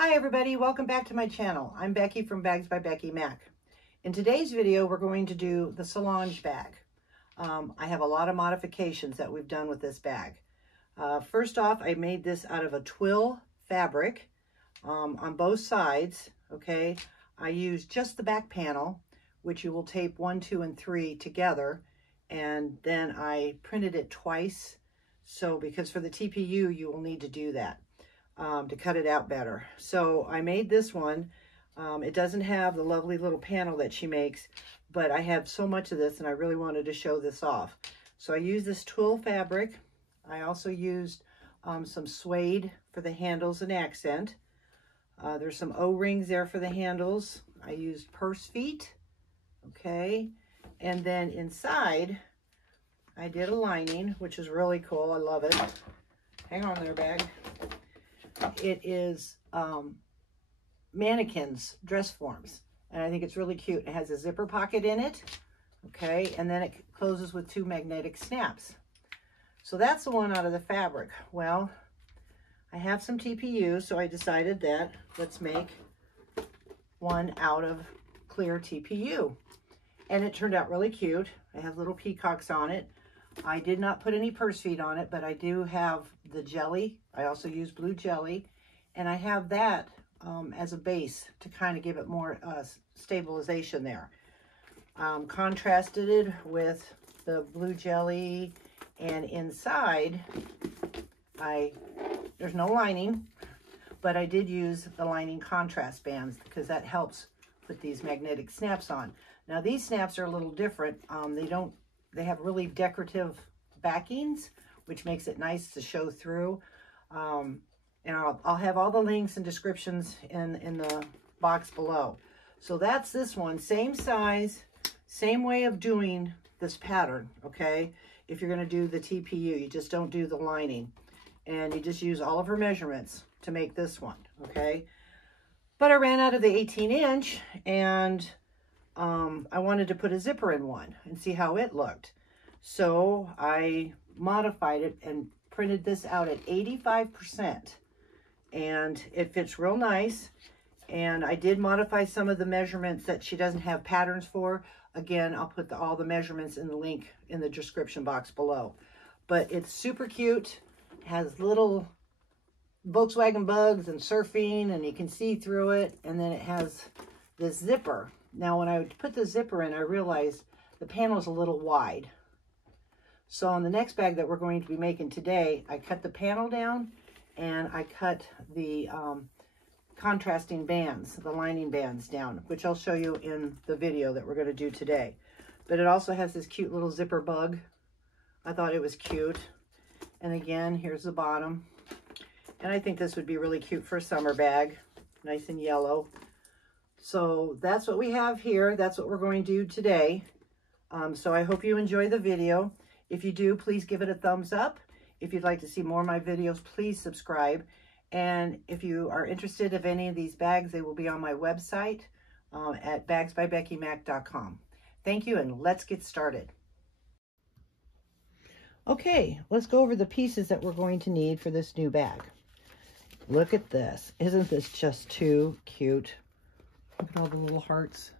Hi everybody, welcome back to my channel. I'm Becky from Bags by Becky Mac. In today's video, we're going to do the Solangel bag. I have a lot of modifications that we've done with this bag. First off, I made this out of a twill fabric on both sides, okay? I used just the back panel, which you will tape 1, 2, and 3 together, and then I printed it twice. So because for the TPU, you will need to do that. To cut it out better. So I made this one. It doesn't have the lovely little panel that she makes, but I have so much of this and I really wanted to show this off. So I used this twill fabric. I also used some suede for the handles and accent. There's some O-rings there for the handles. I used purse feet, okay? And then inside, I did a lining, which is really cool. I love it. Hang on there, bag. It is mannequins dress forms, and I think it's really cute. It has a zipper pocket in it, okay, and then it closes with 2 magnetic snaps. So that's the one out of the fabric. Well, I have some TPU, so I decided that let's make one out of clear TPU, and it turned out really cute. I have little peacocks on it. I did not put any purse feet on it, but I do have the jelly. I also use blue jelly, and I have that as a base to kind of give it more stabilization there. Contrasted it with the blue jelly, and inside, there's no lining, but I did use the lining contrast bands because that helps put these magnetic snaps on. Now these snaps are a little different. They have really decorative backings, which makes it nice to show through. And I'll have all the links and descriptions in the box below. So that's this one, same size, same way of doing this pattern, okay? If you're gonna do the TPU, you just don't do the lining. And you just use all of her measurements to make this one, okay? But I ran out of the 18-inch, and I wanted to put a zipper in one and see how it looked. So I modified it and printed this out at 85%, and it fits real nice. And I did modify some of the measurements that she doesn't have patterns for. Again, I'll put all the measurements in the link in the description box below. But it's super cute, has little Volkswagen bugs and surfing, and you can see through it, and then it has this zipper. Now, when I put the zipper in, I realized the panel is a little wide. So on the next bag that we're going to be making today, I cut the panel down and I cut the contrasting bands, the lining bands down, which I'll show you in the video that we're going to do today. But it also has this cute little zipper bug. I thought it was cute. And again, here's the bottom. And I think this would be really cute for a summer bag, nice and yellow. So that's what we have here. That's what we're going to do today. So I hope you enjoy the video. If you do, please give it a thumbs up. If you'd like to see more of my videos, please subscribe. And if you are interested in any of these bags, they will be on my website at bagsbybeckymac.com. Thank you, and let's get started. Okay, let's go over the pieces that we're going to need for this new bag. Look at this. Isn't this just too cute? Look at all the little hearts.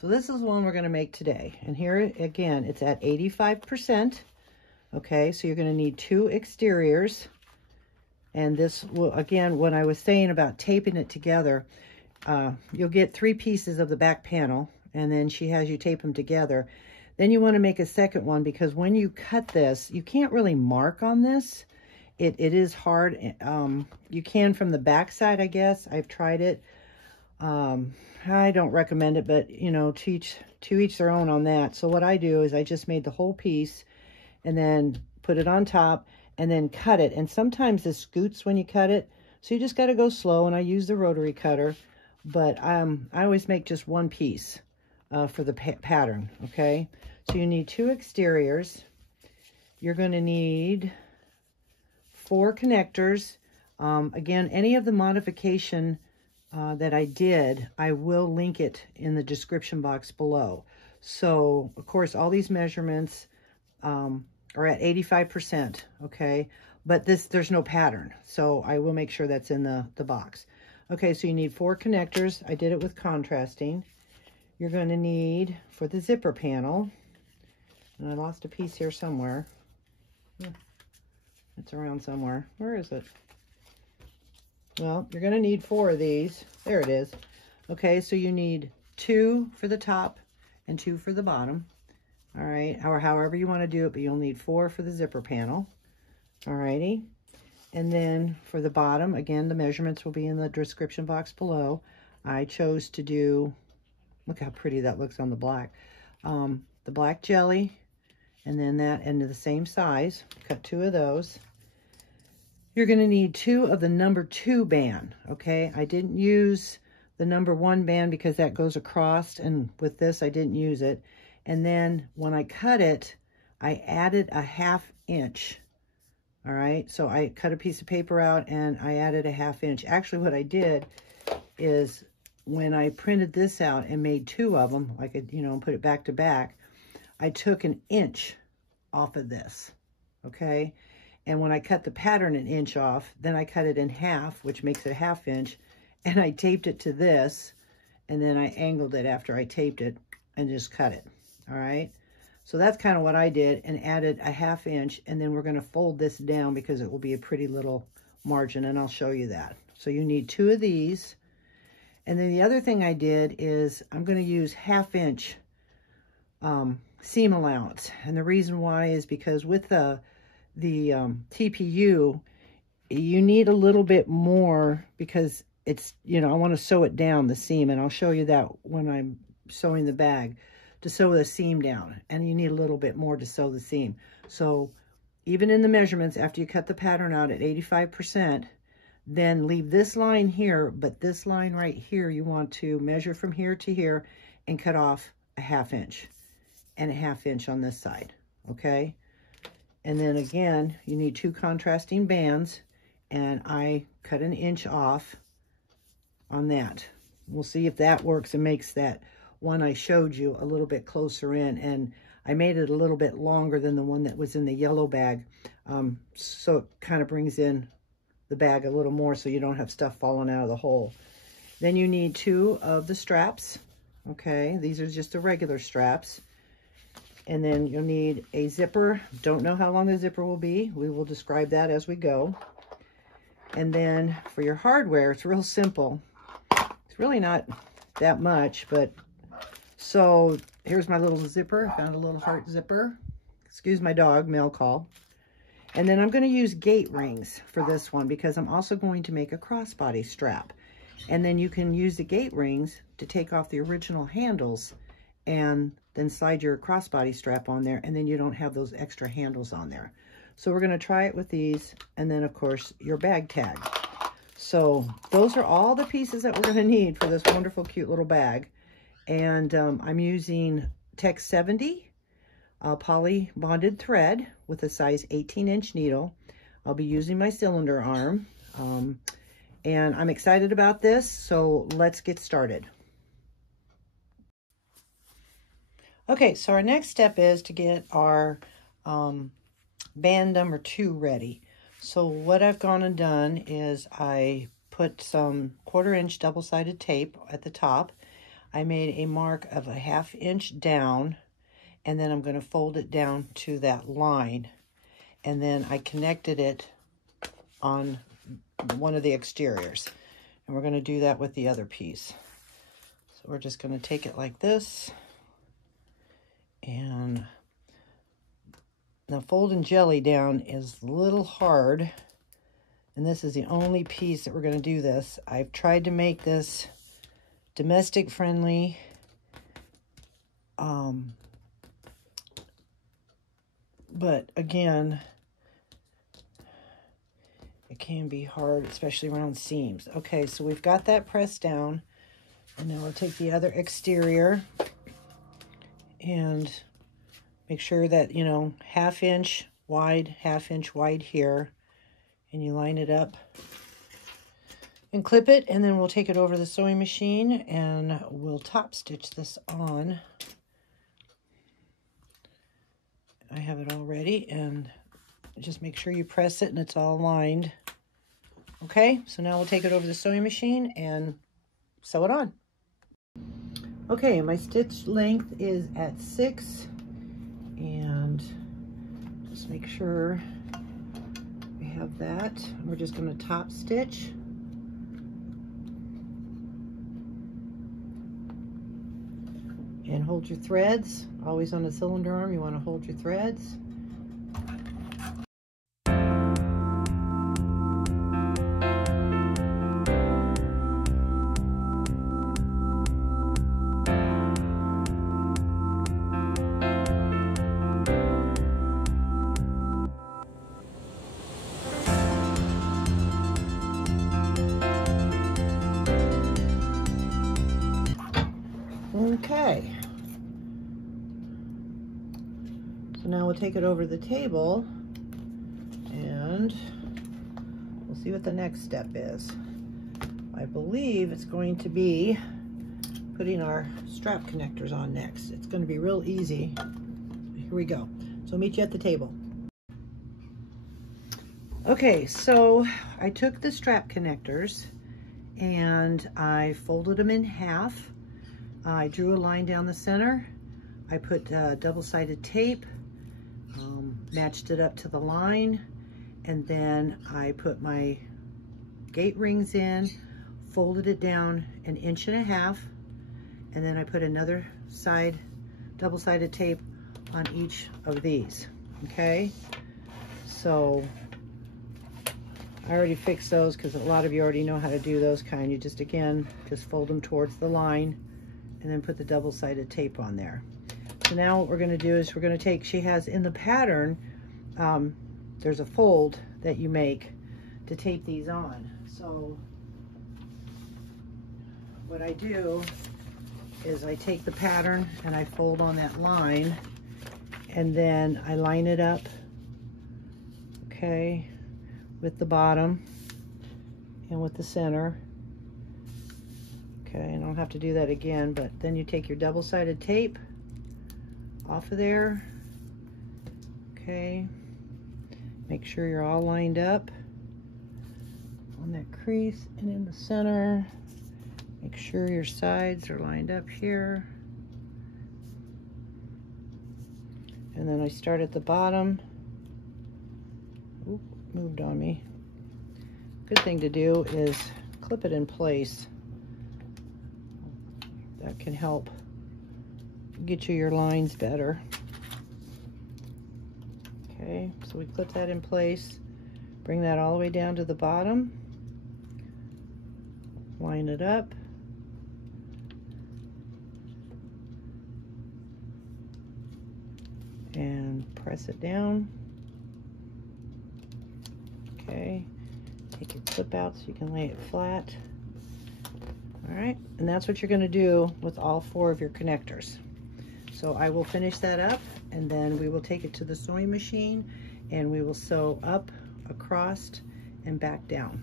So this is one we're going to make today. And here, again, it's at 85%. Okay, so you're going to need 2 exteriors. And this will, again, when I was saying about taping it together, you'll get 3 pieces of the back panel, and then she has you tape them together. Then you want to make a second one, because when you cut this, you can't really mark on this. It is hard. You can from the back side, I guess. I've tried it. I don't recommend it, but you know, to each their own on that. So what I do is I just made the whole piece and then put it on top and then cut it. And sometimes this scoots when you cut it, so you just got to go slow, and I use the rotary cutter. But I always make just one piece for the pattern, okay? So you need 2 exteriors. You're going to need 4 connectors. Again, any of the modification that I did, I will link it in the description box below. So, of course, all these measurements are at 85%, okay? But there's no pattern, so I will make sure that's in the box. Okay, so you need 4 connectors. I did it with contrasting. You're going to need, for the zipper panel, and I lost a piece here somewhere. It's around somewhere. Where is it? Well, you're going to need 4 of these. There it is. Okay, so you need 2 for the top and 2 for the bottom. All right, or however you want to do it, but you'll need 4 for the zipper panel. All righty. And then for the bottom, again, the measurements will be in the description box below. I chose to do, look how pretty that looks on the black. The black jelly, and then that into the same size. Cut 2 of those. You're going to need 2 of the number 2 band, okay? I didn't use the number 1 band because that goes across, and with this I didn't use it. And then when I cut it, I added a 1/2 inch. All right, so I cut a piece of paper out and I added a 1/2 inch. Actually, what I did is when I printed this out and made 2 of them, like, you know, put it back to back, I took 1 inch off of this, okay? And when I cut the pattern 1 inch off, then I cut it in half, which makes it a 1/2 inch, and I taped it to this, and then I angled it after I taped it and just cut it, all right? So that's kind of what I did, and added a 1/2 inch, and then we're going to fold this down because it will be a pretty little margin, and I'll show you that. So you need 2 of these. And then the other thing I did is I'm going to use 1/2 inch seam allowance. And the reason why is because with the TPU, you need a little bit more because it's, you know, I want to sew it down, the seam, and I'll show you that when I'm sewing the bag, to sew the seam down, and you need a little bit more to sew the seam. So even in the measurements, after you cut the pattern out at 85%, then leave this line here, but this line right here, you want to measure from here to here and cut off a 1/2 inch and a 1/2 inch on this side, okay? And then again, you need 2 contrasting bands, and I cut 1 inch off on that. We'll see if that works and makes that one I showed you a little bit closer in, and I made it a little bit longer than the one that was in the yellow bag, so it kind of brings in the bag a little more so you don't have stuff falling out of the hole. Then you need 2 of the straps, okay? These are just the regular straps. And then you'll need a zipper. Don't know how long the zipper will be. We will describe that as we go. And then for your hardware, it's real simple. It's really not that much, but so here's my little zipper. Found a little heart zipper. Excuse my dog, mail call. And then I'm going to use gate rings for this one because I'm also going to make a crossbody strap. And then you can use the gate rings to take off the original handles and then slide your crossbody strap on there, and then you don't have those extra handles on there. So we're going to try it with these, and then of course your bag tag. So those are all the pieces that we're going to need for this wonderful cute little bag. And I'm using Tex 70 poly bonded thread with a size 18-inch needle. I'll be using my cylinder arm, and I'm excited about this, so let's get started. Okay, so our next step is to get our band number 2 ready. So what I've gone and done is I put some 1/4 inch double-sided tape at the top. I made a mark of a 1/2 inch down, and then I'm going to fold it down to that line. And then I connected it on one of the exteriors. And we're going to do that with the other piece. So we're just going to take it like this. And now folding jelly down is a little hard. And this is the only piece that we're going to do this. I've tried to make this domestic friendly. But again, it can be hard, especially around seams. Okay, so we've got that pressed down. And now we'll take the other exterior and make sure that, you know, 1/2 inch wide, 1/2 inch wide here. And you line it up and clip it, and then we'll take it over the sewing machine and we'll top stitch this on. I have it all ready, and just make sure you press it and it's all lined Okay, so now we'll take it over the sewing machine and sew it on. Okay, my stitch length is at 6, and just make sure we have that. We're just going to top stitch. And hold your threads. Always on the cylinder arm, you want to hold your threads. Okay, so now we'll take it over the table and we'll see what the next step is. I believe it's going to be putting our strap connectors on next. It's going to be real easy. Here we go. So I'll meet you at the table. Okay, so I took the strap connectors and I folded them in half. I drew a line down the center. I put double-sided tape, matched it up to the line, and then I put my gate rings in, folded it down 1.5 inches, and then I put another side double-sided tape on each of these. Okay, so I already fixed those because a lot of you already know how to do those kind. You just, again, just fold them towards the line and then put the double-sided tape on there. So now what we're going to do is we're going to take, she has in the pattern, there's a fold that you make to tape these on. So what I do is I take the pattern and I fold on that line, and then I line it up, okay, with the bottom and with the center. Okay, and I don't have to do that again, but then you take your double-sided tape off of there. Okay, make sure you're all lined up on that crease and in the center. Make sure your sides are lined up here. And then I start at the bottom. Oop, moved on me. Good thing to do is clip it in place. That can help get you your lines better. Okay, so we clip that in place, bring that all the way down to the bottom, line it up, and press it down. Okay, take your clip out so you can lay it flat. All right, and that's what you're going to do with all 4 of your connectors. So I will finish that up, and then we will take it to the sewing machine and we will sew up, across, and back down.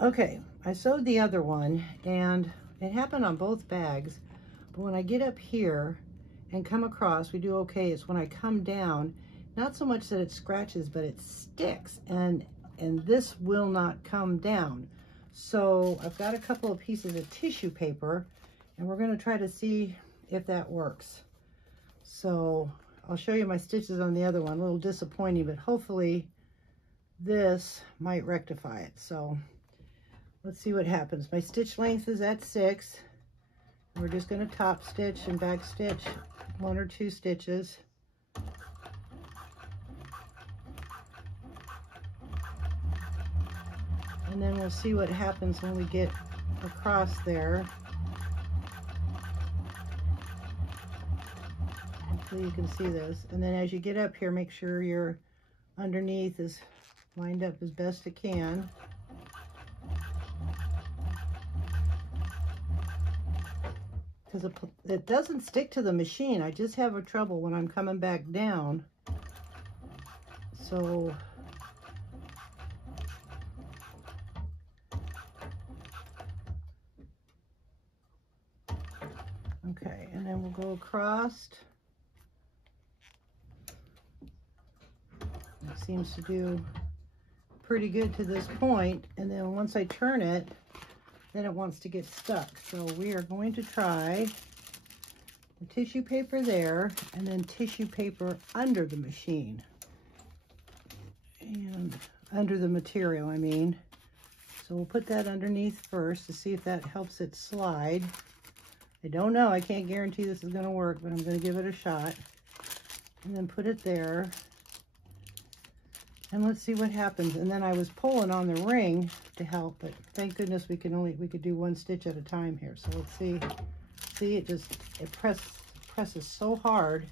Okay, I sewed the other one and it happened on both bags, but when I get up here and come across, we do okay. It's when I come down, not so much that it scratches, but it sticks, and this will not come down. So I've got a couple of pieces of tissue paper and we're going to try to see if that works. So I'll show you my stitches on the other one. A little disappointing, but hopefully this might rectify it. So let's see what happens. My stitch length is at 6. We're just going to top stitch and back stitch 1 or 2 stitches. And then we'll see what happens when we get across there. Hopefully you can see this. And then as you get up here, make sure your underneath is lined up as best it can. Because it doesn't stick to the machine. I just have a trouble when I'm coming back down. So okay, and then we'll go across. It seems to do pretty good to this point, and then once I turn it, then it wants to get stuck. So we are going to try the tissue paper there, and then tissue paper under the machine. And under the material, I mean. So we'll put that underneath first to see if that helps it slide. I don't know, I can't guarantee this is gonna work, but I'm gonna give it a shot. And then put it there. And let's see what happens. And then I was pulling on the ring to help, but thank goodness we could do one stitch at a time here. So let's see. See, it presses so hard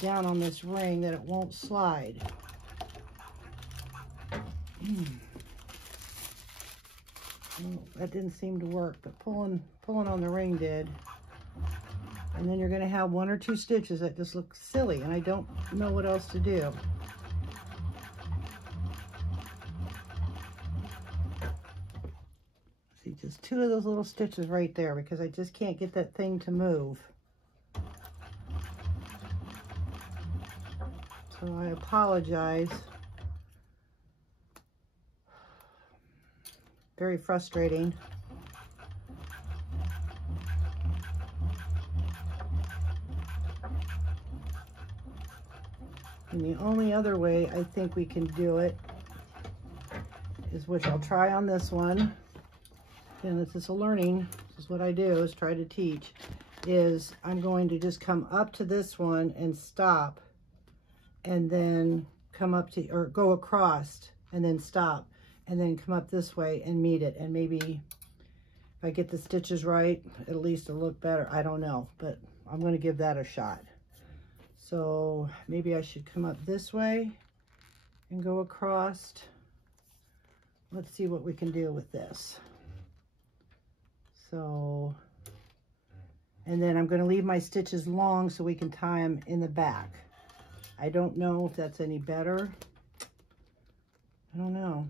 down on this ring that it won't slide. Oh, that didn't seem to work, but pulling on the ring did. And then you're going to have 1 or 2 stitches that just look silly, and I don't know what else to do. See, just 2 of those little stitches right there, because I just can't get that thing to move. So I apologize. Very frustrating. And the only other way I think we can do it is, which I'll try on this one. Again, this is a learning. This is what I do, is try to teach. Is I'm going to just come up to this one and stop, and then come up to, or go across and then stop, and then come up this way and meet it. And maybe if I get the stitches right, at least it'll look better. I don't know, but I'm going to give that a shot. So maybe I should come up this way and go across. Let's see what we can do with this. So, and then I'm going to leave my stitches long so we can tie them in the back. I don't know if that's any better. I don't know.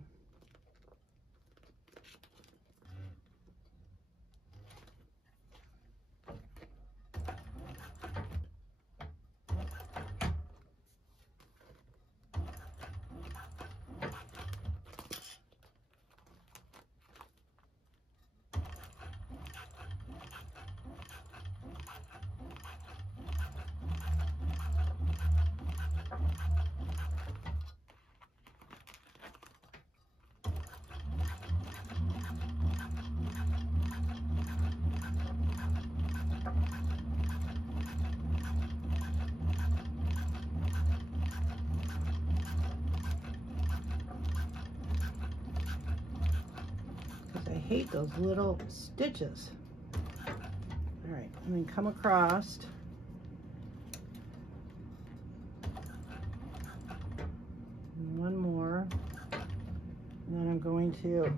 I hate those little stitches. All right, and then come across. And one more. And then I'm going to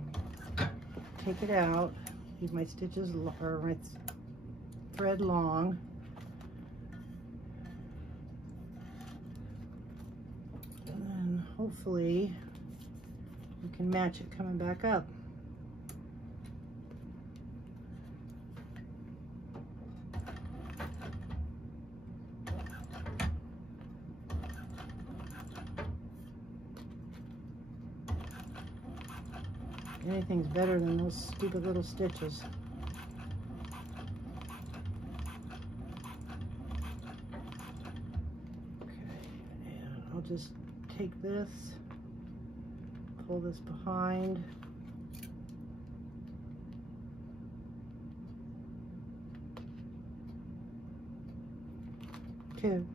take it out, leave my stitches, or my thread long. And then hopefully we can match it coming back up. Anything's better than those stupid little stitches. Okay, and I'll just take this, pull this behind. Two.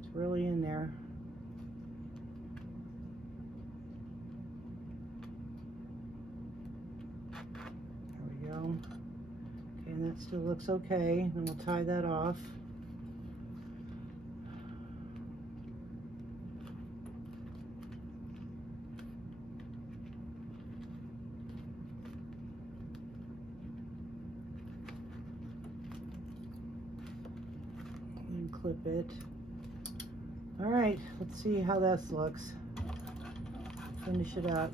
It's really in there. Okay, and that still looks okay. Then we'll tie that off. And clip it. All right, let's see how this looks. Finish it up.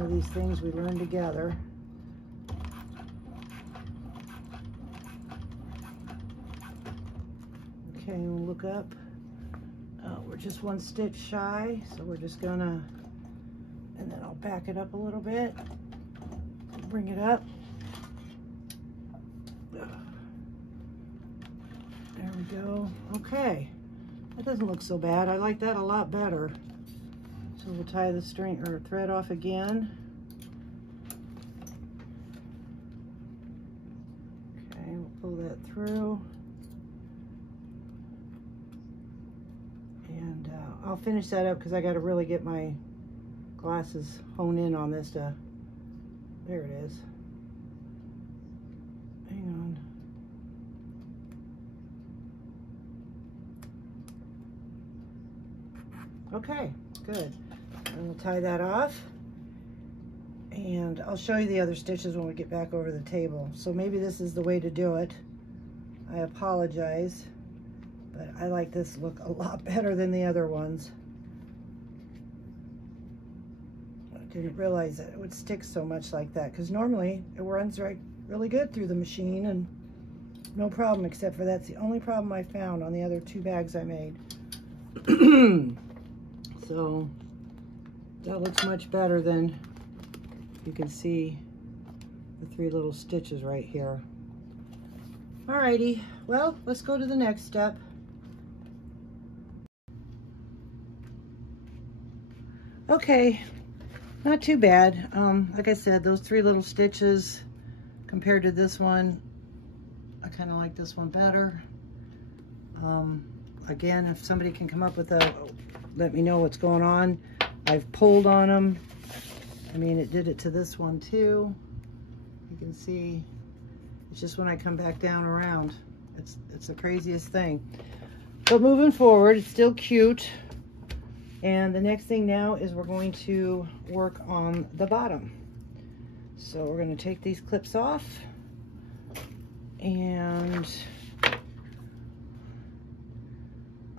one of these things we learn together. Okay, we'll look up. We're just one stitch shy, so we're just gonna, and then I'll back it up a little bit, bring it up. There we go. Okay, that doesn't look so bad. I like that a lot better. So we'll tie the string or thread off again. Okay, we'll pull that through. And I'll finish that up because I got to really get my glasses honed in on this to, there it is. Hang on. Okay, good. And we'll tie that off. And I'll show you the other stitches when we get back over the table. So maybe this is the way to do it. I apologize, but I like this look a lot better than the other ones. I didn't realize that it would stick so much like that, because normally it runs really good through the machine and no problem, except for that's the only problem I found on the other 2 bags I made. So that looks much better than, you can see the 3 little stitches right here. Alrighty, well, let's go to the next step. Okay, not too bad. Like I said, those 3 little stitches compared to this one, I kind of like this one better. Again, if somebody can come up with let me know what's going on. I've pulled on them. I mean, it did it to this one too. You can see, it's just when I come back down around, it's the craziest thing. But moving forward, it's still cute. And the next thing now is we're going to work on the bottom. So we're going to take these clips off, and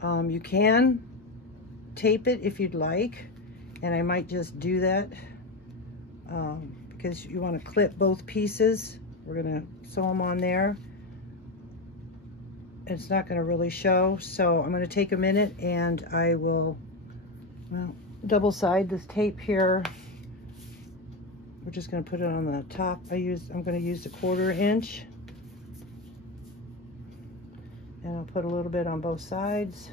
you can tape it if you'd like, and I might just do that because you want to clip both pieces. We're going to sew them on there. It's not going to really show, so I'm going to take a minute and I will, well, double side this tape here. We're just going to put it on the top. I'm going to use the 1/4 inch, and I'll put a little bit on both sides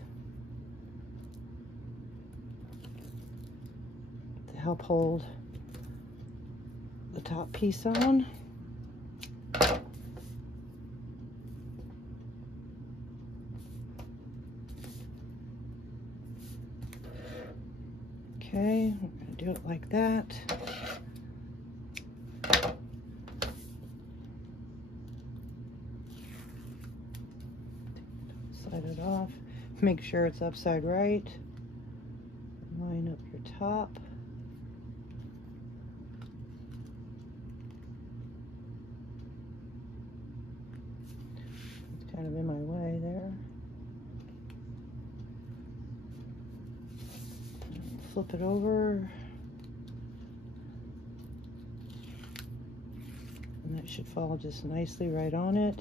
to help hold the top piece on. Okay, I'm going to do it like that. Slide it off. Make sure it's upside right. Line up your top. It's kind of in my way there. Flip it over, and that should fall just nicely right on it.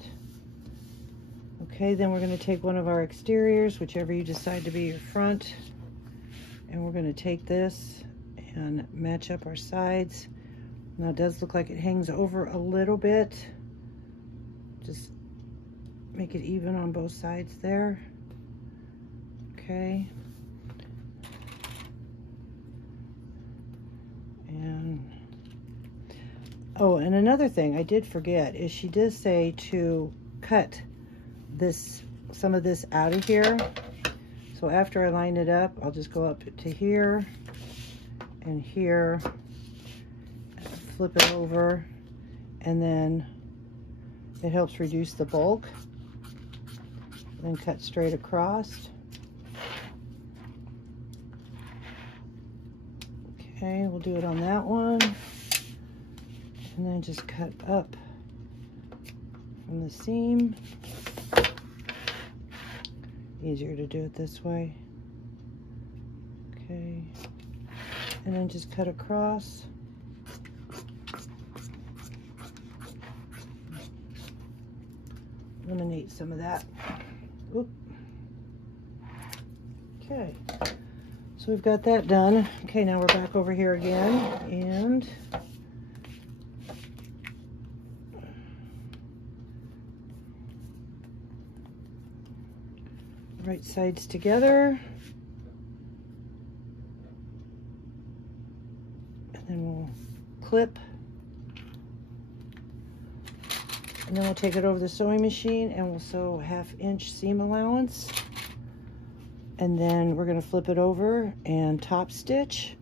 Okay, then we're going to take one of our exteriors, whichever you decide to be your front, and we're going to take this and match up our sides. Now it does look like it hangs over a little bit. Just make it even on both sides there. Okay. And oh, and another thing I did forget is she did say to cut some of this out of here. So after I line it up, I'll just go up to here and here, flip it over, and then it helps reduce the bulk. Then cut straight across. Okay, we'll do it on that one. And then just cut up from the seam. Easier to do it this way. Okay. And then just cut across. eliminate some of that. Oop. Okay, so we've got that done. Okay, now we're back over here again, and right sides together. And then we'll clip. And then we'll take it over the sewing machine and we'll sew 1/2 inch seam allowance. And then we're going to flip it over and top stitch.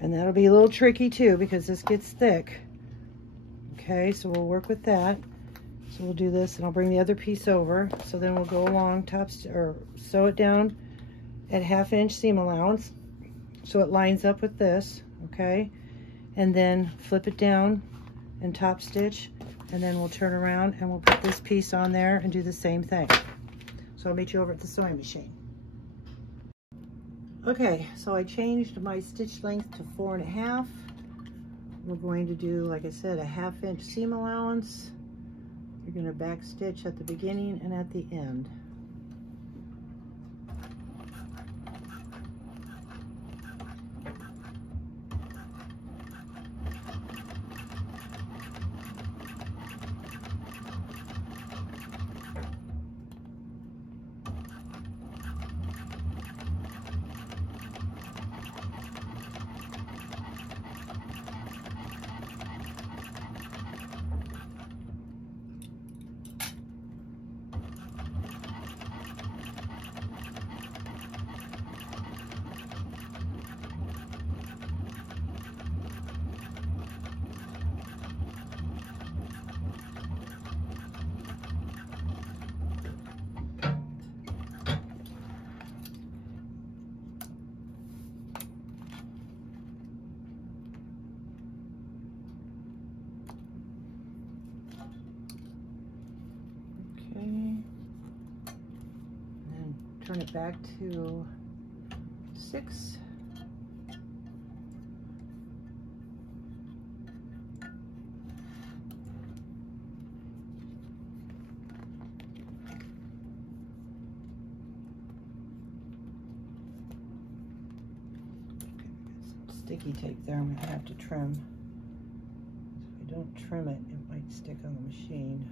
And that'll be a little tricky too because this gets thick. Okay, so we'll work with that. So we'll do this and I'll bring the other piece over. So then we'll go along or sew it down at 1/2 inch seam allowance so it lines up with this. Okay, and then flip it down and top stitch, and then we'll turn around and we'll put this piece on there and do the same thing. So I'll meet you over at the sewing machine. Okay, so I changed my stitch length to 4.5. We're going to do, like I said, a 1/2 inch seam allowance. You're going to back stitch at the beginning and at the end. Turn it back to 6. Sticky tape there I'm going to have to trim. If I don't trim it, it might stick on the machine.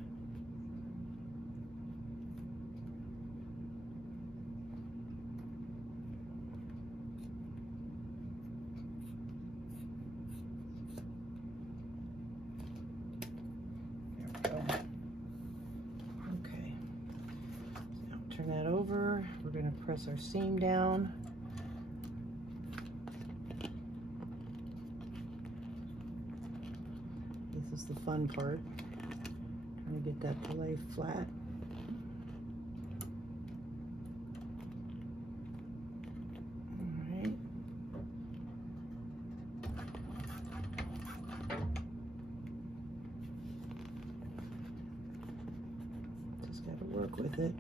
Turn that over. We're going to press our seam down. This is the fun part. Trying to get that to lay flat. Alright. Just got to work with it.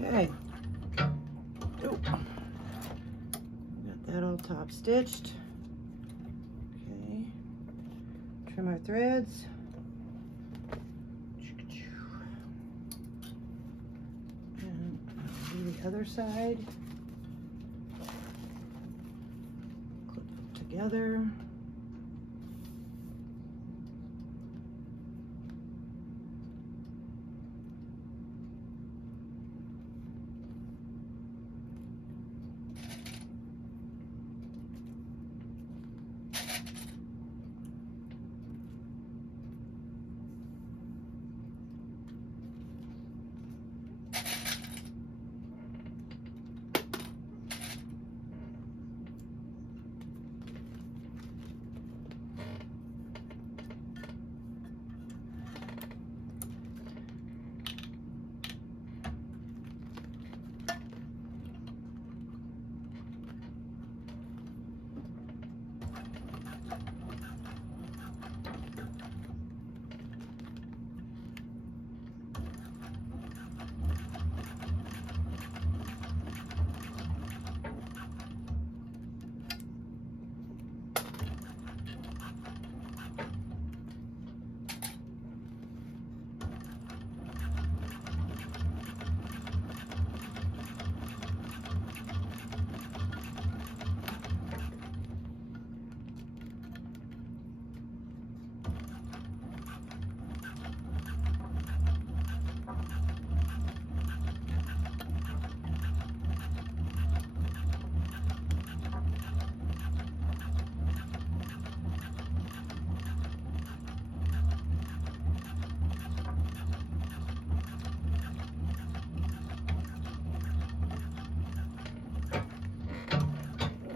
Okay. Oh. Got that all top stitched. Okay. Trim our threads. And do the other side. Clip it together.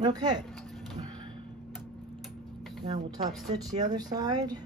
Okay, now we'll top stitch the other side.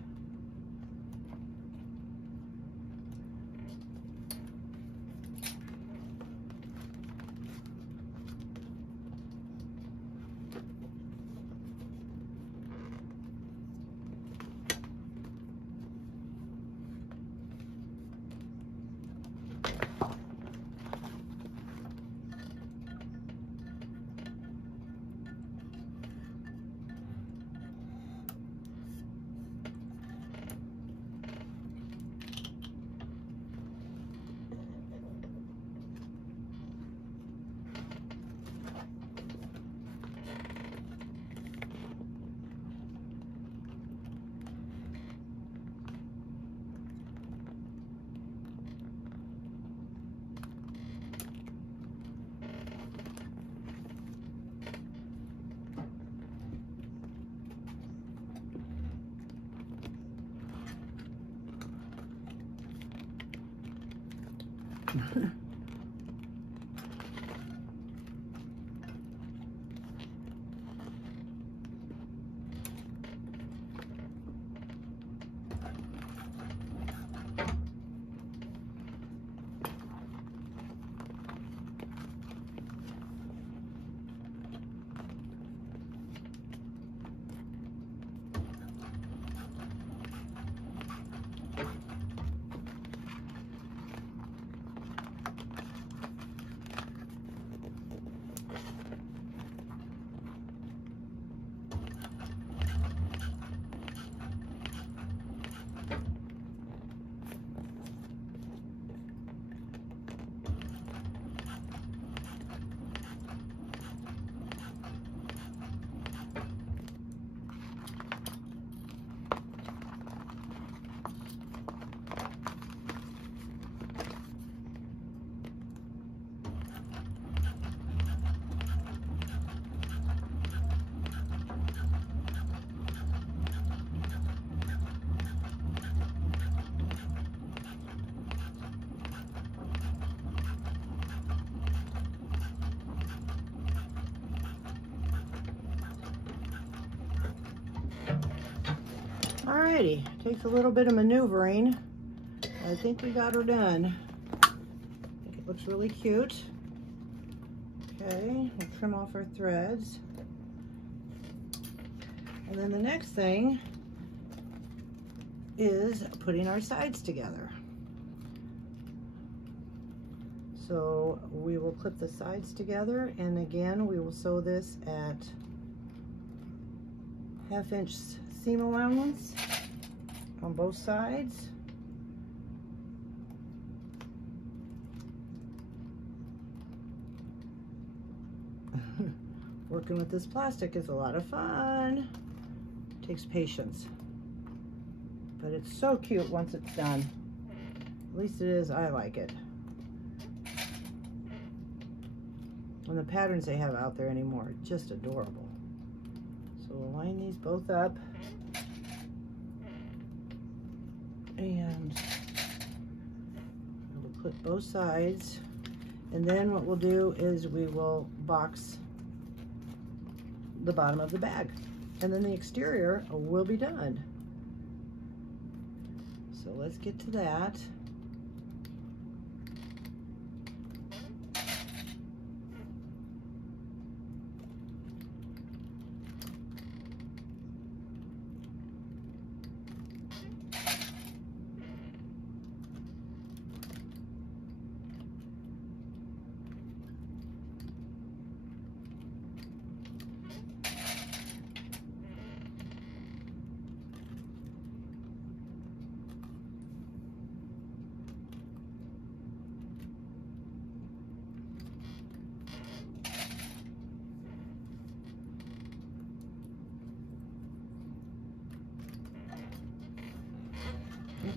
Alrighty, takes a little bit of maneuvering. I think we got her done. I think it looks really cute. Okay, we'll trim off our threads. And then the next thing is putting our sides together. So we will clip the sides together, and again we will sew this at 1/2 inch seam allowance on both sides. Working with this plastic is a lot of fun. It takes patience, but it's so cute once it's done. At least it is, I like it. And the patterns they have out there anymore are just adorable. So we'll line these these both up. And we'll put both sides. And then what we'll do is we will box the bottom of the bag. And then the exterior will be done. So let's get to that.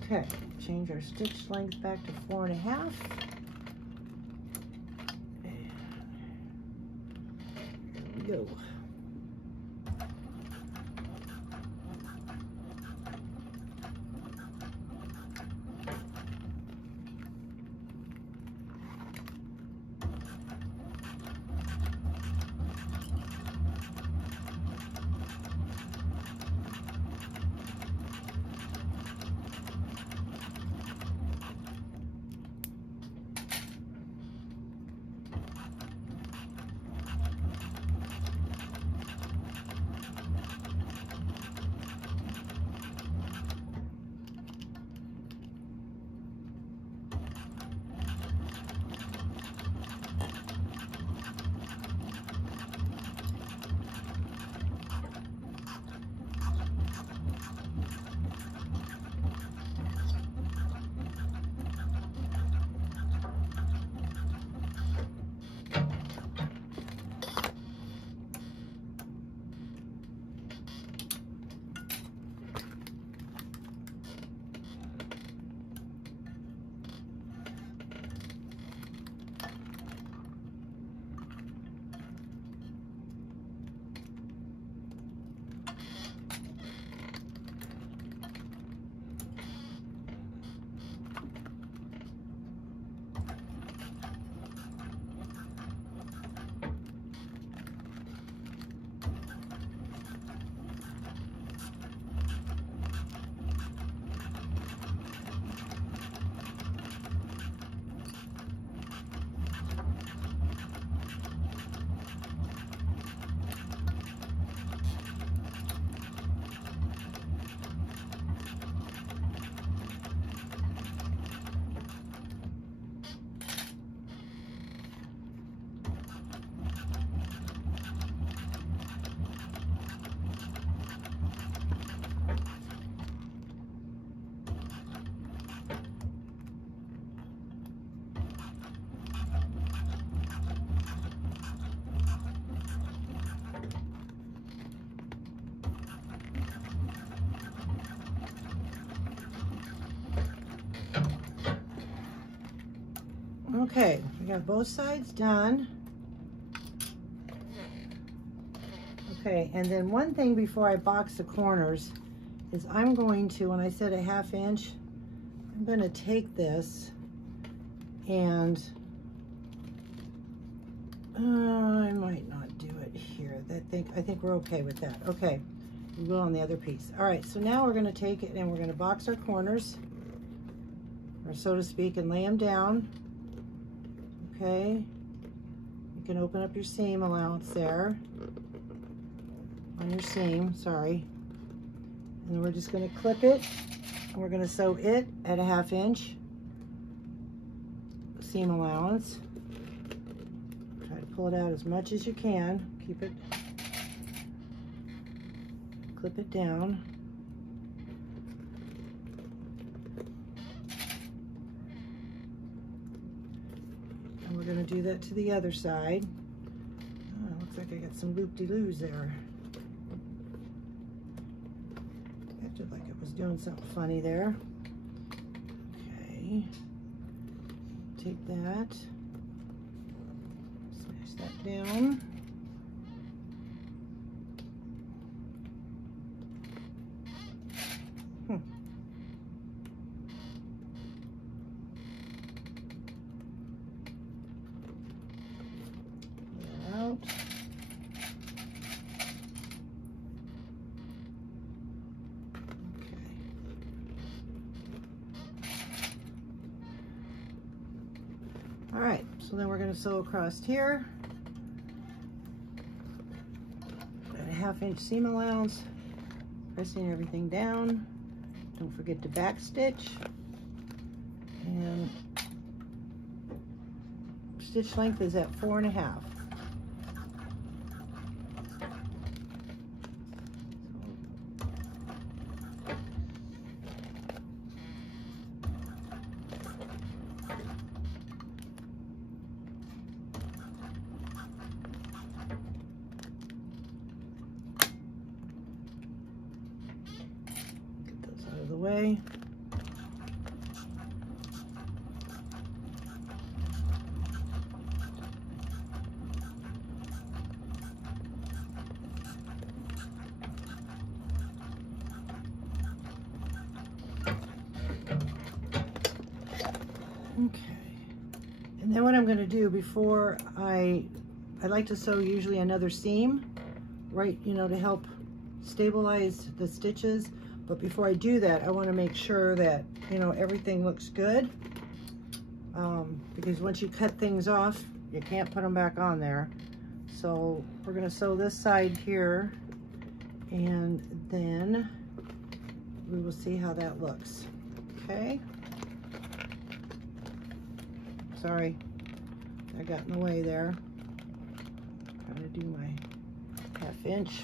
Okay, change our stitch length back to 4.5. And there we go. Okay, we got both sides done. Okay, and then one thing before I box the corners is I'm going to, when I said a 1/2 inch, I'm going to take this and I might not do it here. I think we're okay with that. Okay, we will on the other piece. All right, so now we're going to take it and we're going to box our corners, or so to speak, and lay them down. Okay, you can open up your seam allowance there on your seam, sorry. And we're just going to clip it, and we're going to sew it at a 1/2 inch seam allowance. Try to pull it out as much as you can. Keep it, clip it down. And we're going to do that to the other side. Oh, looks like I got some loop-de-loos there. Acted like it was doing something funny there. Okay. Take that. Smash that down. So then we're going to sew across here at a 1/2 inch seam allowance, pressing everything down. Don't forget to back stitch, and stitch length is at 4.5. The way. Okay, and then what I'm going to do before I like to sew usually another seam, right, you know, to help stabilize the stitches. But before I do that, I want to make sure that, you know, everything looks good. Because once you cut things off, you can't put them back on there. So we're going to sew this side here, and then we will see how that looks. Okay. Sorry, I got in the way there. Trying to do my 1/2 inch.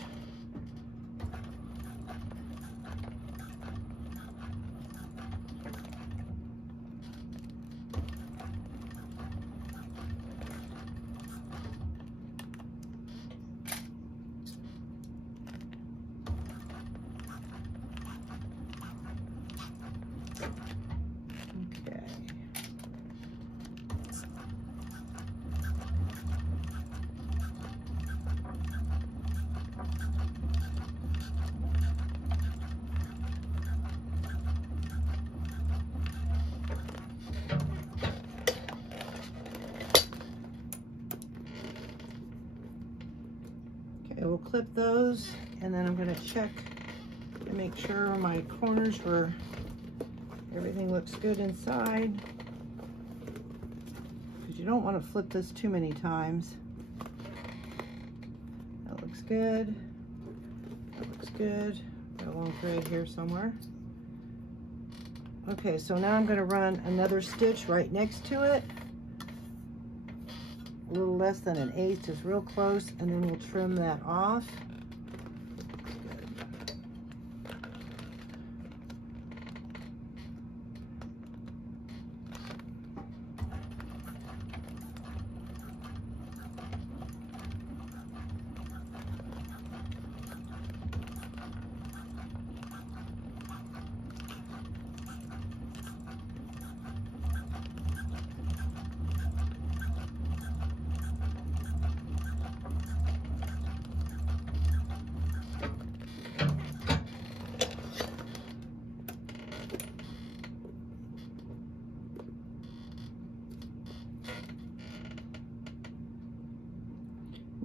We'll clip those, and then I'm going to check to make sure my corners everything looks good inside, because you don't want to flip this too many times. That looks good. That looks good. Got a long thread here somewhere. Okay, so now I'm going to run another stitch right next to it. A little less than 1/8, just real close, and then we'll trim that off.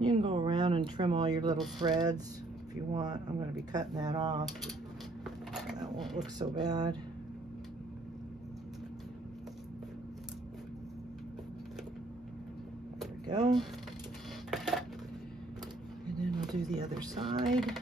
You can go around and trim all your little threads if you want. I'm going to be cutting that off. That won't look so bad. There we go. And then we'll do the other side.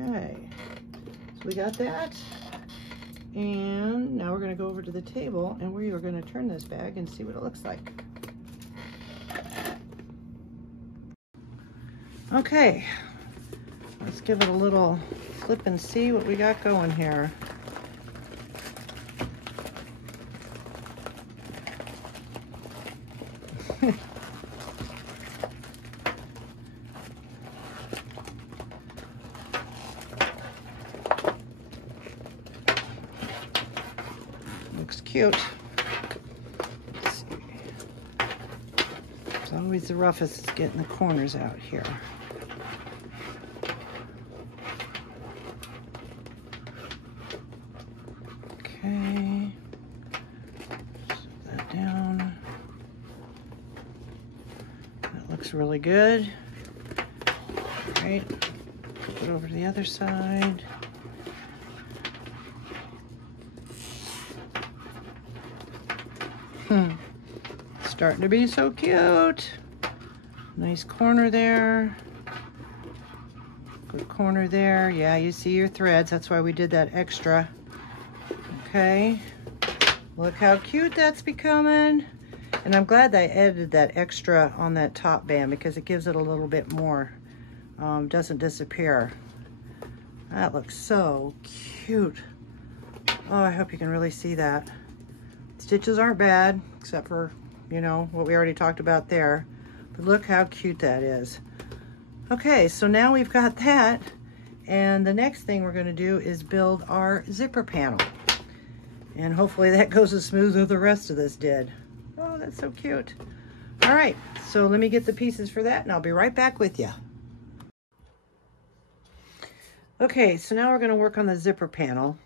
Okay, so we got that, and now we're going to go over to the table and we are going to turn this bag and see what it looks like. Okay, let's give it a little flip and see what we got going here. looks cute. Let's see. It's always the roughest is getting the corners out here. Okay. Set that down. That looks really good. All right. Flip it over to the other side. Starting to be so cute. Nice corner there. Good corner there. Yeah, you see your threads. That's why we did that extra. Okay. Look how cute that's becoming. And I'm glad that I added that extra on that top band because it gives it a little bit more. Doesn't disappear. That looks so cute. Oh, I hope you can really see that. Stitches aren't bad, except for, you know, what we already talked about there. But look how cute that is. Okay, so now we've got that. And the next thing we're gonna do is build our zipper panel. And hopefully that goes as smooth as the rest of this did. Oh, that's so cute. All right, so let me get the pieces for that and I'll be right back with you. Okay, so now we're gonna work on the zipper panel.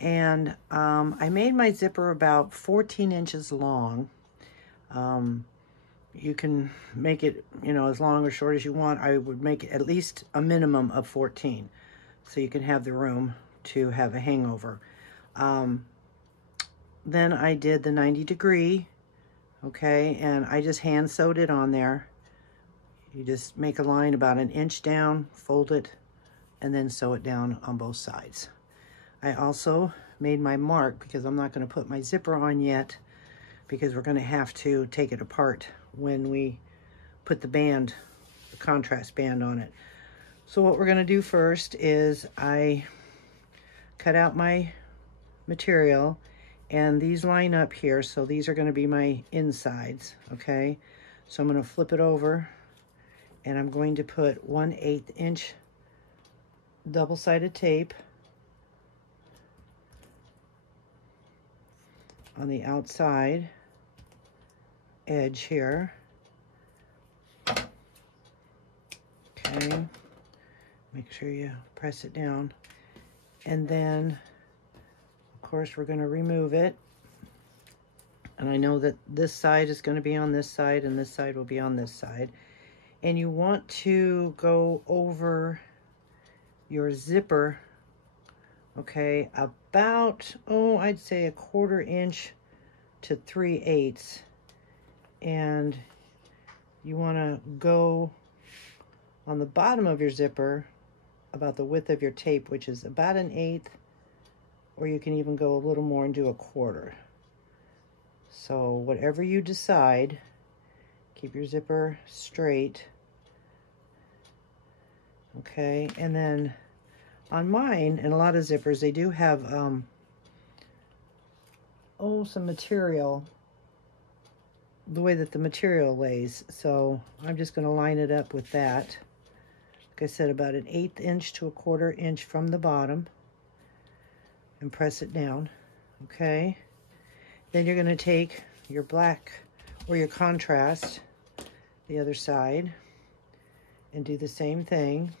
And I made my zipper about 14 inches long. You can make it, you know, as long or short as you want. I would make it at least a minimum of 14 so you can have the room to have a hangover. Then I did the 90°, okay, and I just hand sewed it on there. You just make a line about 1 inch down, fold it, and then sew it down on both sides. I also made my mark because I'm not going to put my zipper on yet because we're going to have to take it apart when we put the band, the contrast band on it. So what we're going to do first is I cut out my material and these line up here. So these are going to be my insides, okay? So I'm going to flip it over and I'm going to put 1/8 inch double-sided tape on the outside edge here. Okay, make sure you press it down. And then, of course, we're going to remove it. And I know that this side is going to be on this side and this side will be on this side. And you want to go over your zipper, okay, about, oh, I'd say 1/4 inch to 3/8. And you want to go on the bottom of your zipper about the width of your tape, which is about 1/8, or you can even go a little more and do 1/4. So whatever you decide, keep your zipper straight. Okay, and then on mine, and a lot of zippers, they do have some material, the way that the material lays. So I'm just going to line it up with that. Like I said, about 1/8 inch to 1/4 inch from the bottom, and press it down. Okay, then you're going to take your black or your contrast, the other side, and do the same thing.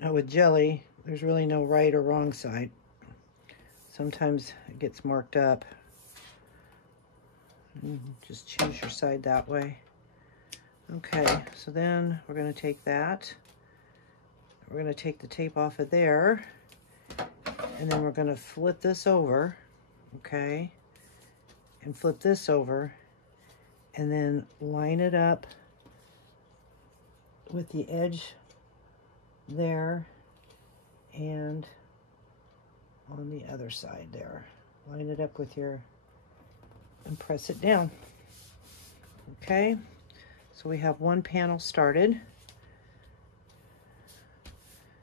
Now with jelly, there's really no right or wrong side. Sometimes it gets marked up. Just choose your side that way. Okay, so then we're going to take that. We're going to take the tape off of there. And then we're going to flip this over. Okay. And flip this over. And then line it up with the edge there and on the other side there. Line it up with your, and press it down. Okay, so we have one panel started.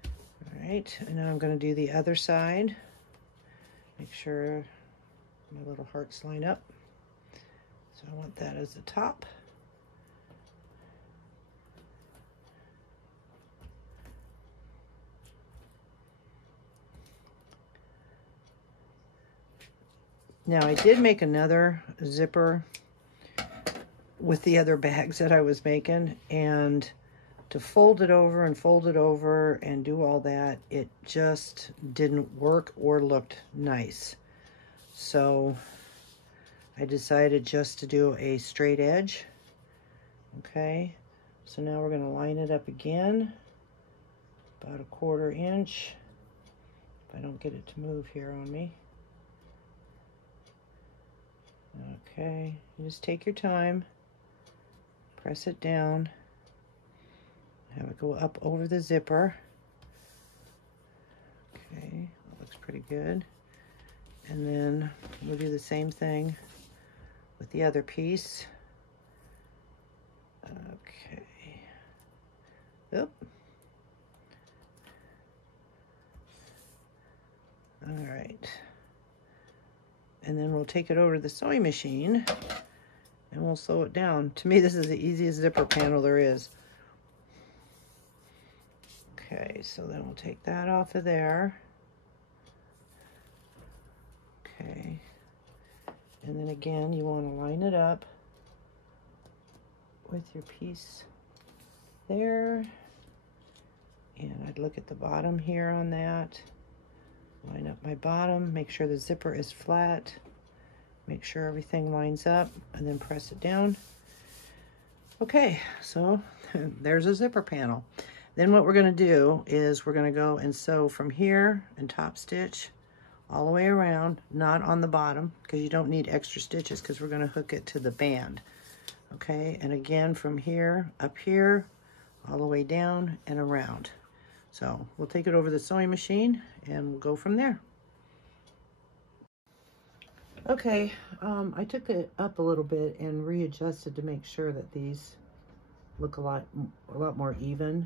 All right, and now I'm going to do the other side. Make sure my little hearts line up. So I want that as the top. Now I did make another zipper with the other bags that I was making, and to fold it over and do all that, it just didn't work or looked nice. So I decided just to do a straight edge. Okay, so now we're going to line it up again, about 1/4 inch. If I don't get it to move here on me. Okay, you just take your time, press it down, have it go up over the zipper. Okay, that looks pretty good. And then we'll do the same thing with the other piece. Okay. Oop. All right. And then we'll take it over to the sewing machine and we'll sew it down. To me, this is the easiest zipper panel there is. Okay, so then we'll take that off of there. Okay. And then again, you want to line it up with your piece there. And I'd look at the bottom here on that. Line up my bottom, make sure the zipper is flat, make sure everything lines up, and then press it down. Okay, so there's a zipper panel. Then what we're going to do is we're going to go and sew from here and top stitch all the way around, not on the bottom, because you don't need extra stitches because we're going to hook it to the band. Okay, and again from here, up here, all the way down and around. So we'll take it over the sewing machine and we'll go from there. Okay, I took it up a little bit and readjusted to make sure that these look a lot more even.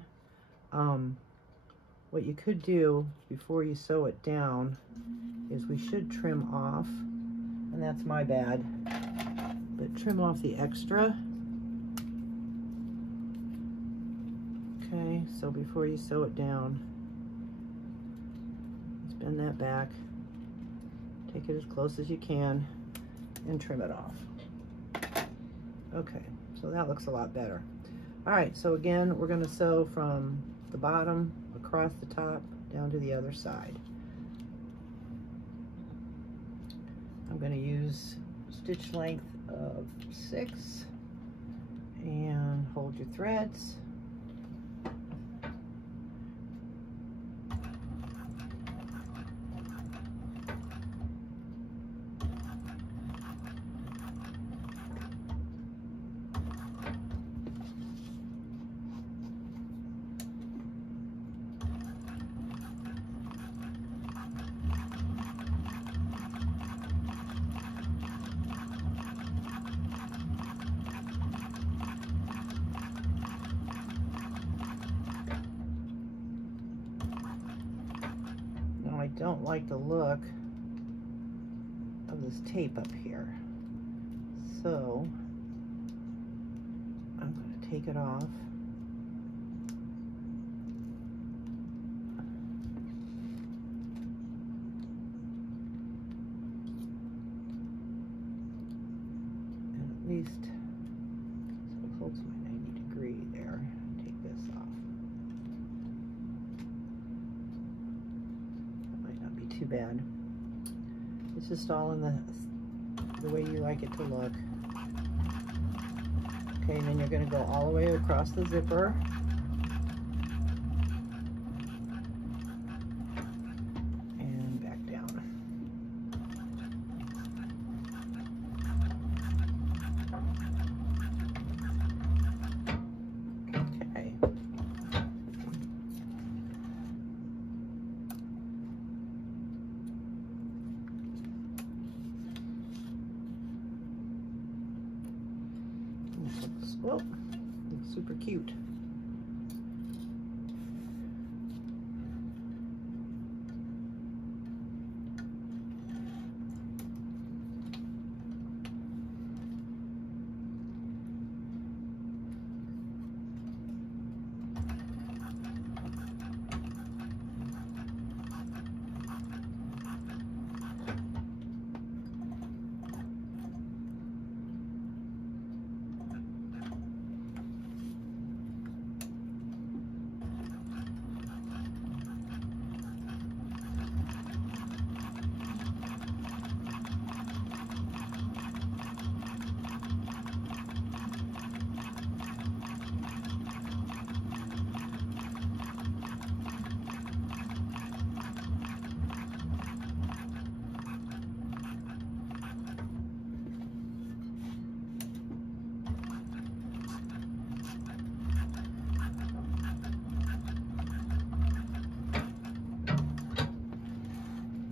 What you could do before you sew it down is we should trim off, and that's my bad, but trim off the extra. Okay, so before you sew it down, let's bend that back, take it as close as you can, and trim it off. Okay, so that looks a lot better. All right, so again, we're going to sew from the bottom across the top down to the other side. I'm going to use stitch length of 6 and hold your threads. I don't like the look of this tape up here, so I'm going to take it off. And at least so it holds my 90-degree there. Take this off. Too bad. It's just all in the way you like it to look. Okay, and then you're going to go all the way across the zipper. And back down. Okay. Well, it's super cute.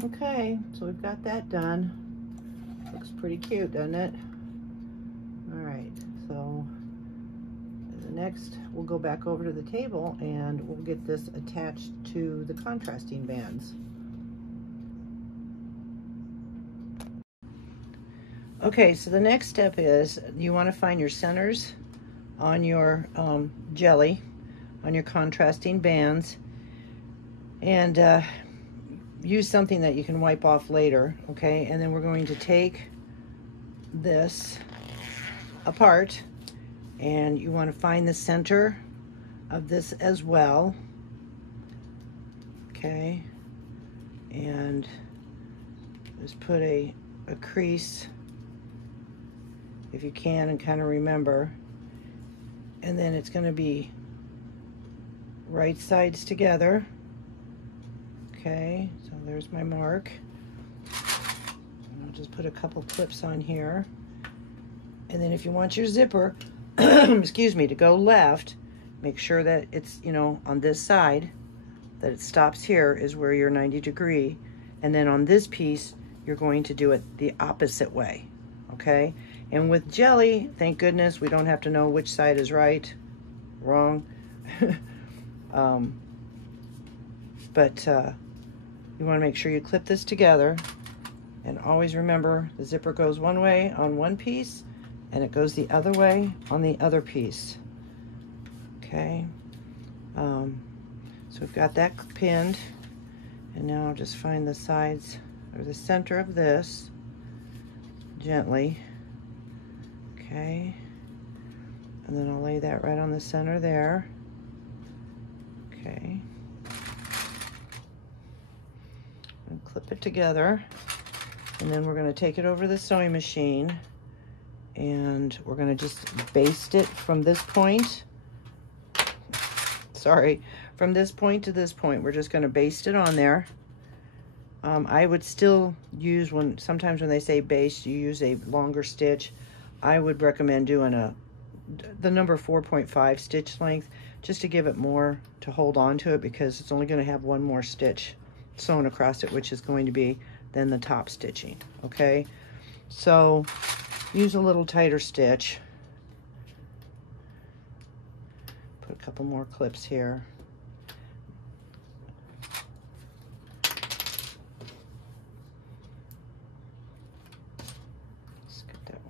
Okay, so we've got that done. Looks pretty cute, doesn't it? All right, so the next we'll go back over to the table and we'll get this attached to the contrasting bands. Okay, so the next step is you want to find your centers on your jelly, on your contrasting bands, and use something that you can wipe off later, okay? And then we're going to take this apart, and you want to find the center of this as well, okay? And just put a crease if you can, and kind of remember. And then it's going to be right sides together. Okay, so there's my mark. And I'll just put a couple clips on here. And then if you want your zipper, excuse me, to go left, make sure that it's, you know, on this side, that it stops here is where you're 90 degree. And then on this piece, you're going to do it the opposite way, okay? And with jelly, thank goodness, we don't have to know which side is right, wrong. But you want to make sure you clip this together, and always remember the zipper goes one way on one piece and it goes the other way on the other piece. Okay, so we've got that pinned, and now I'll just find the sides or the center of this gently. Okay, and then I'll lay that right on the center there. Okay, and clip it together, and then we're going to take it over the sewing machine, and we're going to just baste it from this point. Sorry, from this point to this point, we're just going to baste it on there. I would still use, sometimes when they say baste, you use a longer stitch. I would recommend doing the number 4.5 stitch length, just to give it more to hold on to it, because it's only going to have one more stitch sewn across it, which is going to be then the top stitching. Okay, so use a little tighter stitch. Put a couple more clips here.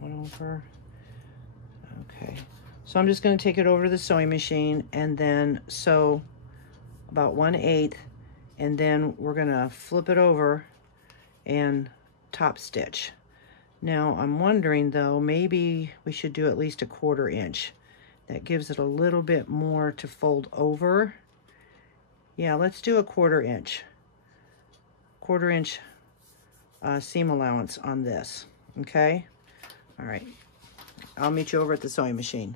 Over. Okay, so I'm just going to take it over to the sewing machine and then sew about 1/8, and then we're going to flip it over and top stitch. Now I'm wondering though, maybe we should do at least a 1/4 inch. That gives it a little bit more to fold over. Yeah, let's do a 1/4 inch. 1/4 inch seam allowance on this. Okay. All right, I'll meet you over at the sewing machine.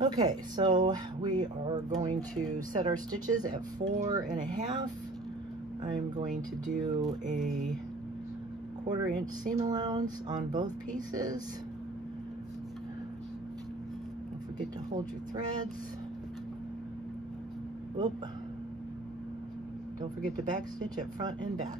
Okay, so we are going to set our stitches at 4.5. I'm going to do a 1/4 inch seam allowance on both pieces. Don't forget to hold your threads. Oop. Don't forget to back stitch at front and back.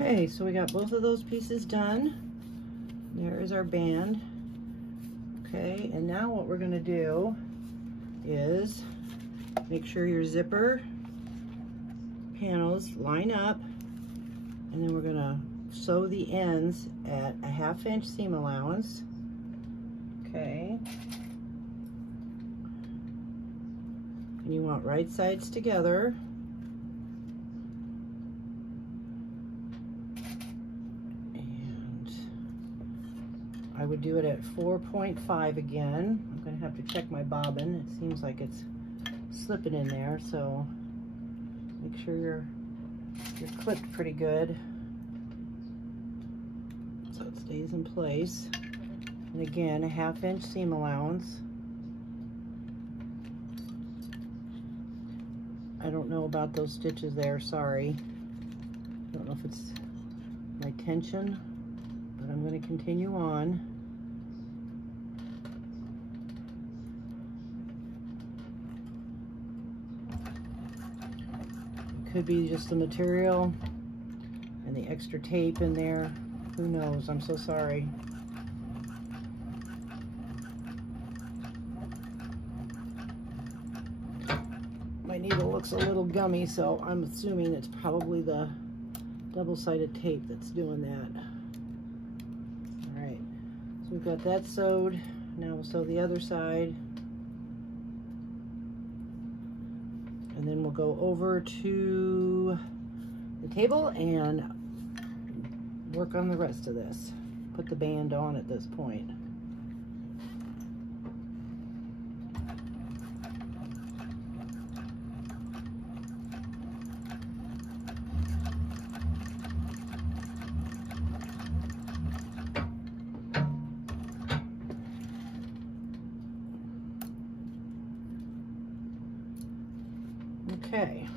Okay, so we got both of those pieces done. There is our band. Okay, and now what we're gonna do is make sure your zipper panels line up, and then we're gonna sew the ends at a 1/2 inch seam allowance. Okay. And you want right sides together. And I would do it at 4.5 again. I'm gonna have to check my bobbin. It seems like it's slipping in there, so make sure you're clipped pretty good so it stays in place. And again, a 1/2 inch seam allowance. I don't know about those stitches there, sorry. I don't know if it's my tension, but I'm going to continue on. It could be just the material and the extra tape in there. Who knows? I'm so sorry. My needle looks a little gummy, so I'm assuming it's probably the double-sided tape that's doing that. All right, so we've got that sewed. Now we'll sew the other side. And then we'll go over to the table and work on the rest of this. Put the band on at this point. Okay,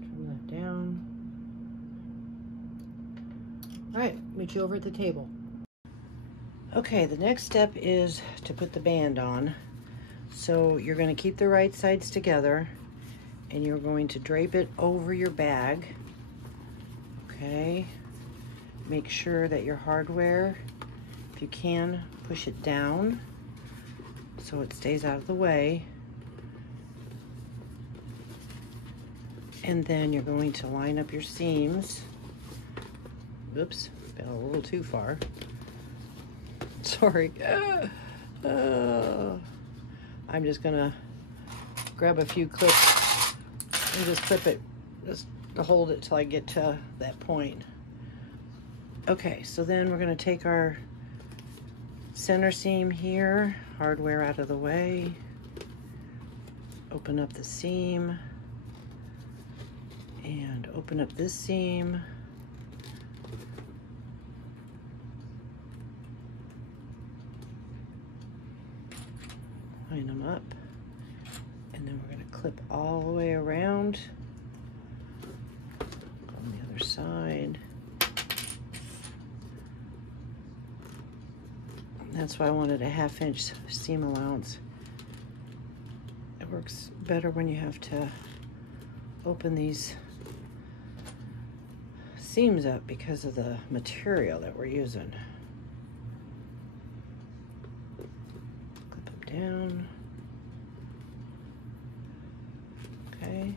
trim that down. All right, meet you over at the table. Okay, the next step is to put the band on. So you're going to keep the right sides together and you're going to drape it over your bag. Okay, make sure that your hardware, if you can, push it down so it stays out of the way. And then you're going to line up your seams. Oops, been a little too far. Sorry. I'm just gonna grab a few clips and just clip it, just to hold it till I get to that point. Okay, so then we're gonna take our center seam here, hardware out of the way, open up the seam, and open up this seam. Line them up. And then we're going to clip all the way around. On the other side. That's why I wanted a 1/2 inch seam allowance. It works better when you have to open these seams up because of the material that we're using. Clip them down. Okay,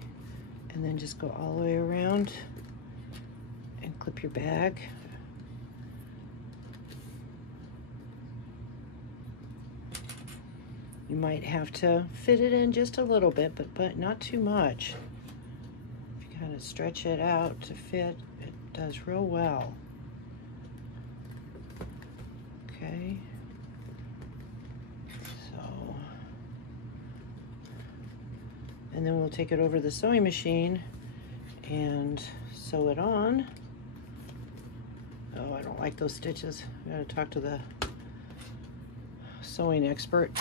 and then just go all the way around and clip your bag. You might have to fit it in just a little bit, but not too much. If you kind of stretch it out to fit, it does real well. Okay. So, and then we'll take it over the sewing machine and sew it on. Oh, I don't like those stitches. I gotta talk to the sewing expert,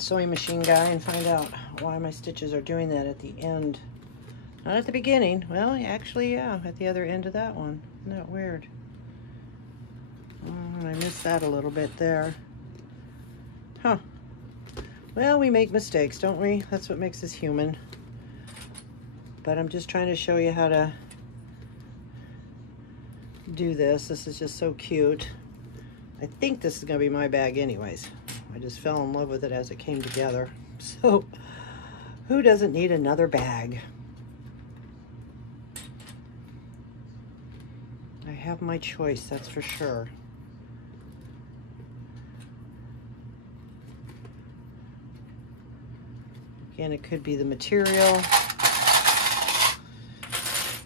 sewing machine guy, and find out why my stitches are doing that at the end. Not at the beginning. Well, actually, yeah, at the other end of that one. Isn't that weird? Oh, I missed that a little bit there. Huh. Well, we make mistakes, don't we? That's what makes us human. But I'm just trying to show you how to do this. This is just so cute. I think this is gonna be my bag anyways. I just fell in love with it as it came together. So who doesn't need another bag? I have my choice, that's for sure. Again, it could be the material.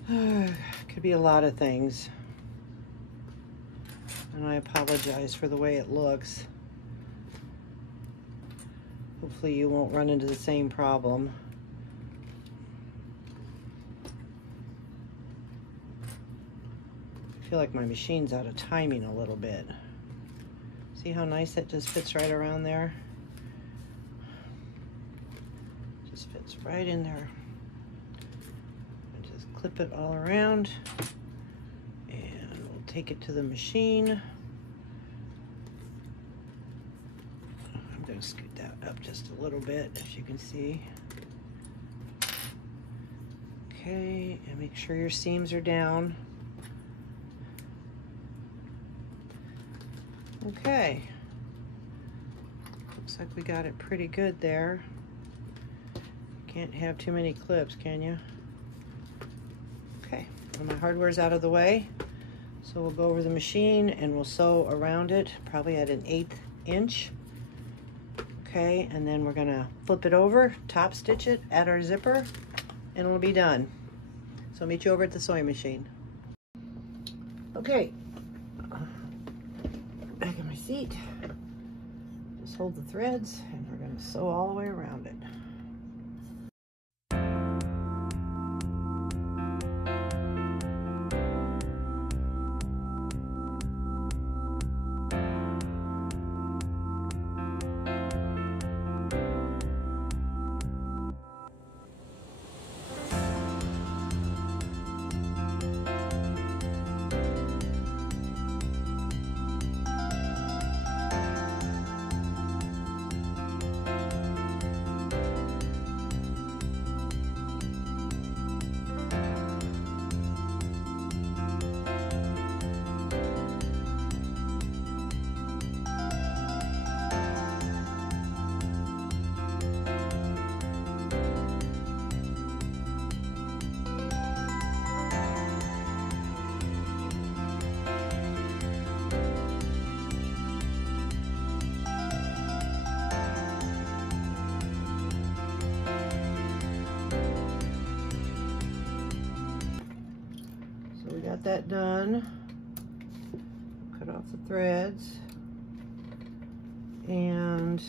Could be a lot of things. And I apologize for the way it looks. Hopefully you won't run into the same problem. I feel like my machine's out of timing a little bit. See how nice that just fits right around there? Just fits right in there. And just clip it all around. And we'll take it to the machine. I'm going to scoot that up just a little bit, as you can see. Okay, and make sure your seams are down. Okay, looks like we got it pretty good there. Can't have too many clips, can you? Okay, well, my hardware's out of the way, so we'll go over the machine and we'll sew around it, probably at an 1/8 inch. Okay, and then we're gonna flip it over, top stitch it, add our zipper, and it'll be done. So I'll meet you over at the sewing machine. Okay, back in my seat. Just hold the threads and we're gonna sew all the way around it. Got that done. Cut off the threads. And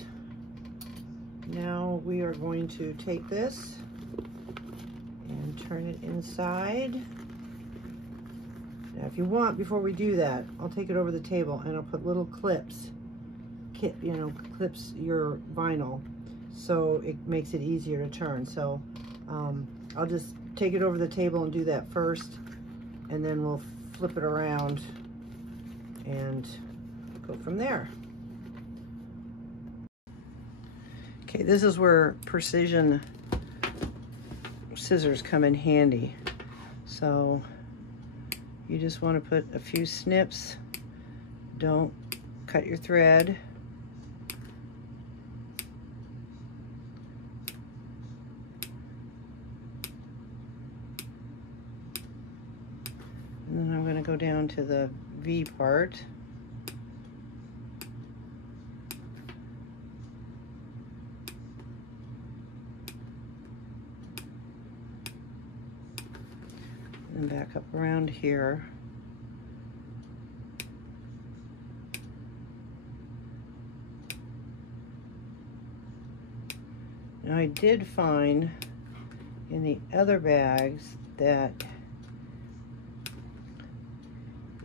now we are going to take this and turn it inside. Now if you want, before we do that, I'll take it over the table and I'll put little clips, clips your vinyl so it makes it easier to turn. So I'll just take it over the table and do that first, and then we'll flip it around and go from there. Okay, this is where precision scissors come in handy. So you just want to put a few snips. Don't cut your thread. And then I'm going to go down to the V part. And back up around here. Now I did find in the other bags that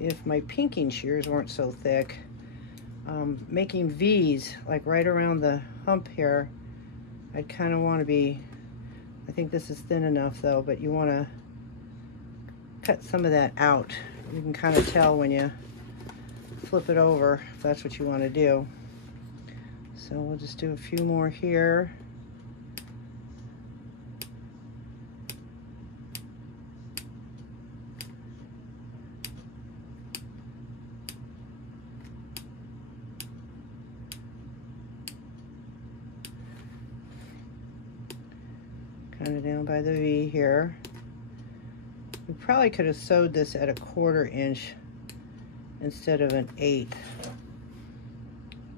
if my pinking shears weren't so thick, making V's like right around the hump here, I'd kind of want to be, I think this is thin enough though, but you want to cut some of that out. You can kind of tell when you flip it over if that's what you want to do. So we'll just do a few more here. kind of down by the V here. We probably could have sewed this at a 1/4 inch instead of an 1/8,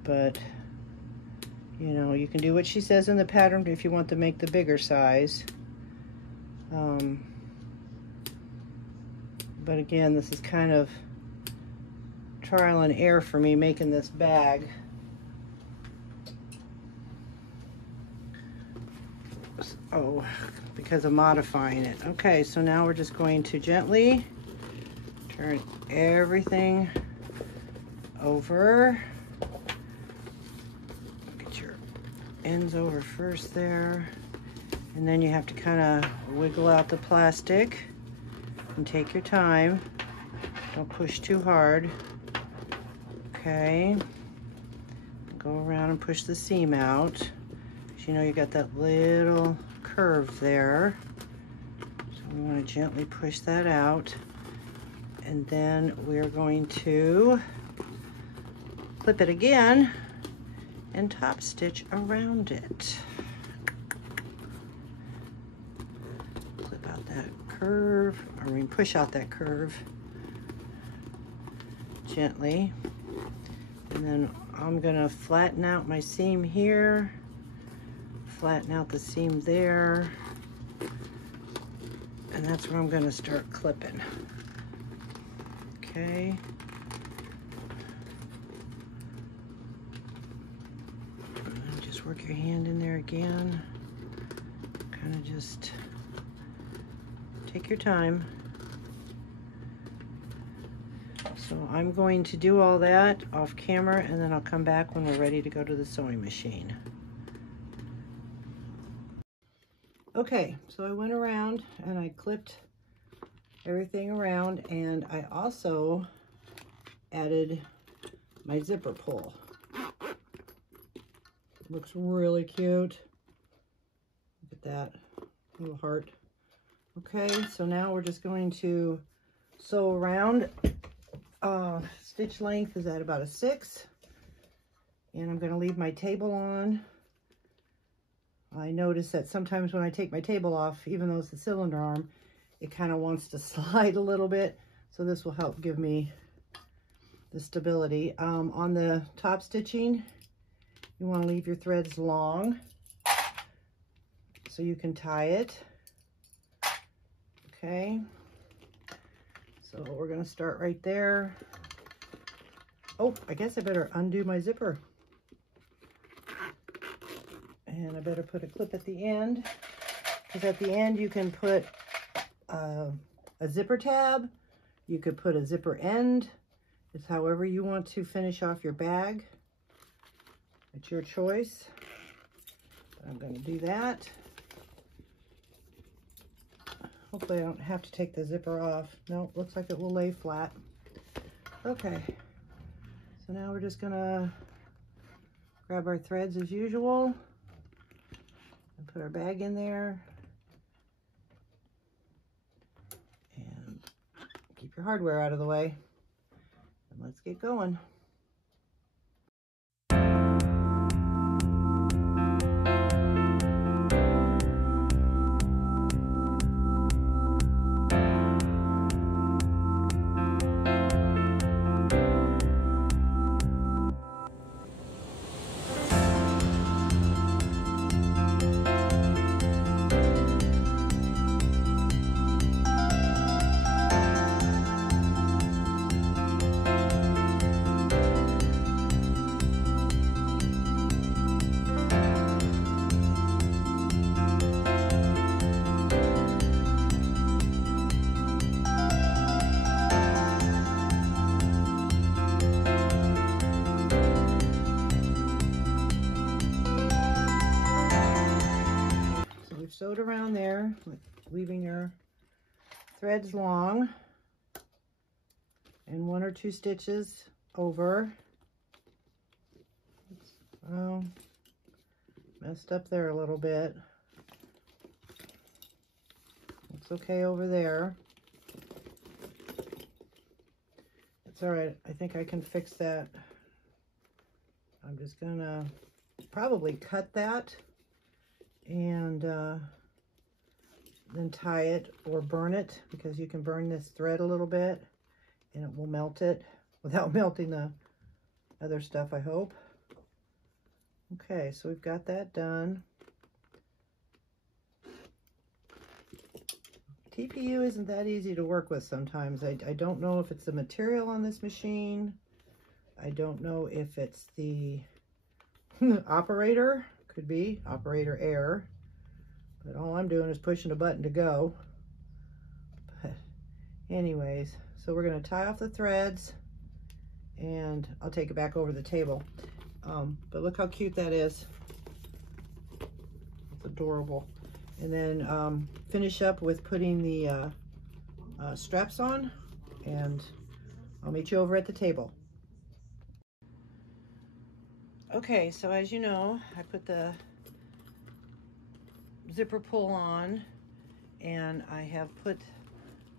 but you know, you can do what she says in the pattern if you want to make the bigger size. But again, this is kind of trial and error for me making this bag. Oh, because of modifying it. Okay, so now we're just going to gently turn everything over. Get your ends over first there. And then you have to kind of wiggle out the plastic and take your time. Don't push too hard. Okay. Go around and push the seam out. You know, you got that little curve there. So we want to gently push that out. And then we're going to clip it again and top stitch around it. Clip out that curve, or we push out that curve gently. And then I'm gonna flatten out my seam here, flatten out the seam there, and that's where I'm gonna start clipping. Okay. And just work your hand in there again. Kind of just take your time. So I'm going to do all that off camera, and then I'll come back when we're ready to go to the sewing machine. Okay, so I went around and I clipped everything around, and I also added my zipper pull. Looks really cute. Look at that little heart. Okay, so now we're just going to sew around. Stitch length is at about a 6, and I'm going to leave my table on. I notice that sometimes when I take my table off, even though it's a cylinder arm, it kind of wants to slide a little bit, so this will help give me the stability. On the top stitching, you want to leave your threads long so you can tie it. Okay, so we're going to start right there. Oh, I guess I better undo my zipper. And I better put a clip at the end, because at the end you can put a zipper tab, you could put a zipper end. It's however you want to finish off your bag. It's your choice. But I'm going to do that. Hopefully I don't have to take the zipper off. No, looks like it will lay flat. Okay, so now we're just going to grab our threads as usual. Put our bag in there, and keep your hardware out of the way, and let's get going. Sewed around there, leaving your threads long, and 1 or 2 stitches over. Well, messed up there a little bit. Looks okay over there. It's all right. I think I can fix that. I'm just gonna probably cut that and then tie it or burn it, because you can burn this thread a little bit and it will melt it without melting the other stuff, I hope. Okay, so we've got that done. TPU isn't that easy to work with sometimes. I don't know if it's the material on this machine. I don't know if it's the operator. Could be operator error. But all I'm doing is pushing a button to go. But anyways, so we're going to tie off the threads and I'll take it back over the table. But look how cute that is. It's adorable. And then finish up with putting the straps on, and I'll meet you over at the table. Okay, so as you know, I put the zipper pull on and I have put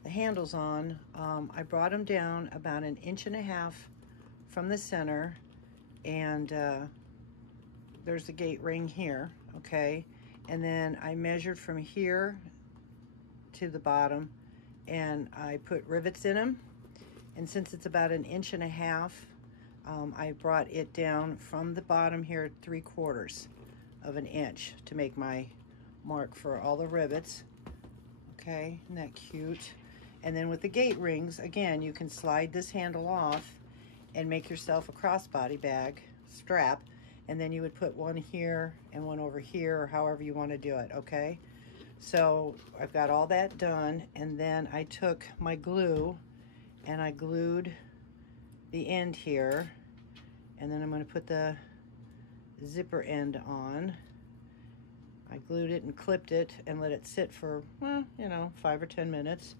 the handles on. I brought them down about 1.5 inches from the center, and there's the gate ring here, okay? And then I measured from here to the bottom and I put rivets in them. And since it's about 1.5 inches, I brought it down from the bottom here 3/4 of an inch to make my mark for all the rivets. Okay, isn't that cute? And then with the gate rings, again, you can slide this handle off and make yourself a crossbody bag strap, and then you would put one here and one over here, or however you want to do it, okay? So I've got all that done, and then I took my glue and I glued the end here, and then I'm going to put the zipper end on. I glued it and clipped it and let it sit for, well, you know, 5 or 10 minutes.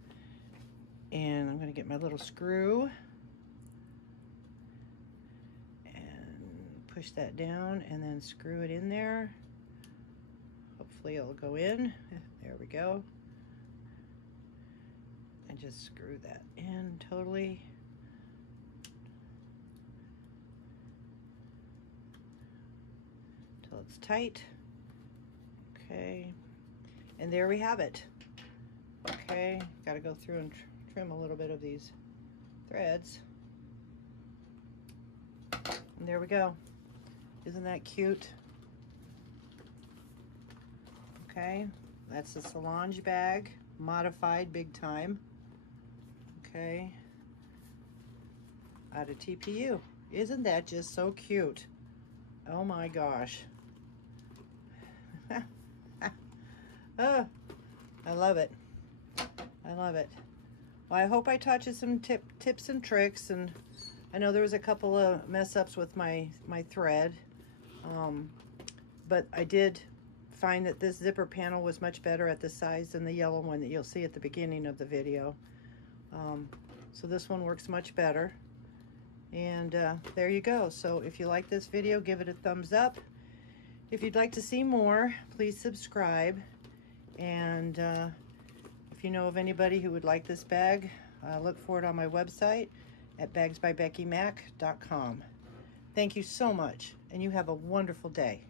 And I'm going to get my little screw and push that down and then screw it in there. Hopefully it'll go in. There we go. And just screw that in totally. Till it's tight. Okay, and there we have it. Okay, got to go through and trim a little bit of these threads. And there we go. Isn't that cute? Okay, that's the Solangel bag, modified big time. Okay, out of TPU. Isn't that just so cute? Oh my gosh. Oh, I love it. I love it. Well, I hope I taught you some tips and tricks, and I know there was a couple of mess ups with my thread, but I did find that this zipper panel was much better at the size than the yellow one that you'll see at the beginning of the video. So this one works much better, and there you go. So if you like this video, give it a thumbs up. If you'd like to see more, please subscribe. And if you know of anybody who would like this bag, look for it on my website at bagsbybeckymac.com. Thank you so much, and you have a wonderful day.